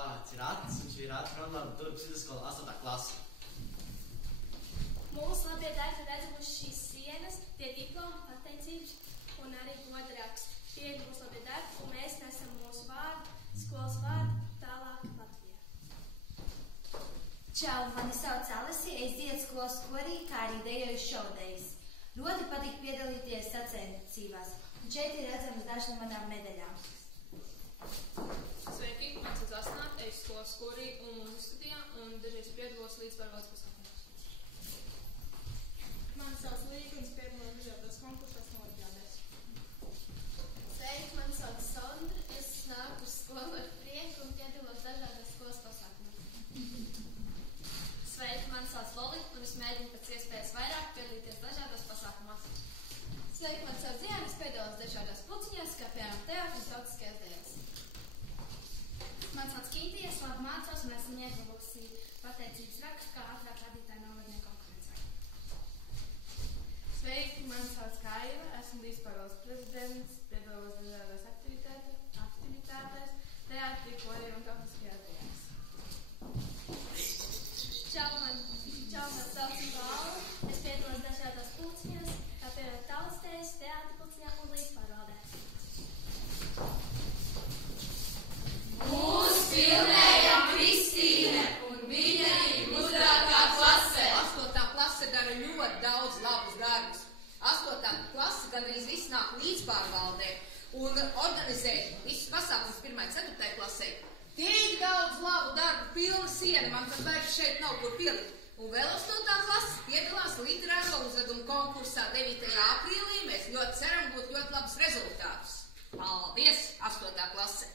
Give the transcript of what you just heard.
vārds ir Ats, un šī ir Ats Kronlāba Durvis vidusskola 8. klase. Mūsu labie darbi redzam uz šīs sienas, tie diplomi, pateicības un arī godraksti. Tie ir mūsu labie darbi, un mēs nesam mūsu vārdu, skolas vārdu tālāk Latvijā. Čau, mani sauc Alisija, es dziedu skolas korī, kā arī dejoju šovdejas. Ļoti patīk piedalīties sacensībās, un šeit ir redzamas dažas no manām medaļām. Sveiki, man sauc Asnāt, es skolas korī un mūzikas studijā, un dažreiz piedalos līdzvarotas pasākumos. Man sauc Līga, un es piedalos dažādos konkursos no olimpiādēs. Sveiki, man sauc Sondra, es nāku uz skolu ar prieku un piedalos dažādos skolas pasākumos. Sveiki, man sauc Lolita, un es mēģinu pēc iespējas vairāk piedalīties dažādos pasākumos. Sveiki, man sauc Diana, es piedalos dažādās puciņās, kā piemēram teātris un tautiskajās dejās. Man sauc Kītija, es labi mācos un esmu ieguvusi pateicības rakstu kā ātrāk vadītāja novadnieku konkurencē. Sveiki, man sauc Kaiva, esmu dispāros prezidents, piedalos dažādās aktivitātēs, teātrī, korī un tautiskajās dejās. Čau, man sauc Bāla, es piedalos dažādās pulciņās, kā piemēram tautstejas, teātra pulciņā un līdzpārvaldē. Mūs filmēja Kristīne, un viņa ir gudrākā klasē. 8. klase dara ļoti daudz labus darbus. 8. klase gandrīz viss nāk līdzpārvaldē un organizē visus pasākumus 1. un 4. klasē. Tik daudz labu darbu, pilna siena, man pat vairs šeit nav kur pielikt. Un vēl 8. klase piedalās literāro uzvedumu konkursā 9. aprīlī. Mēs ļoti ceram būt ļoti labus rezultātus. Paldies, 8. klase!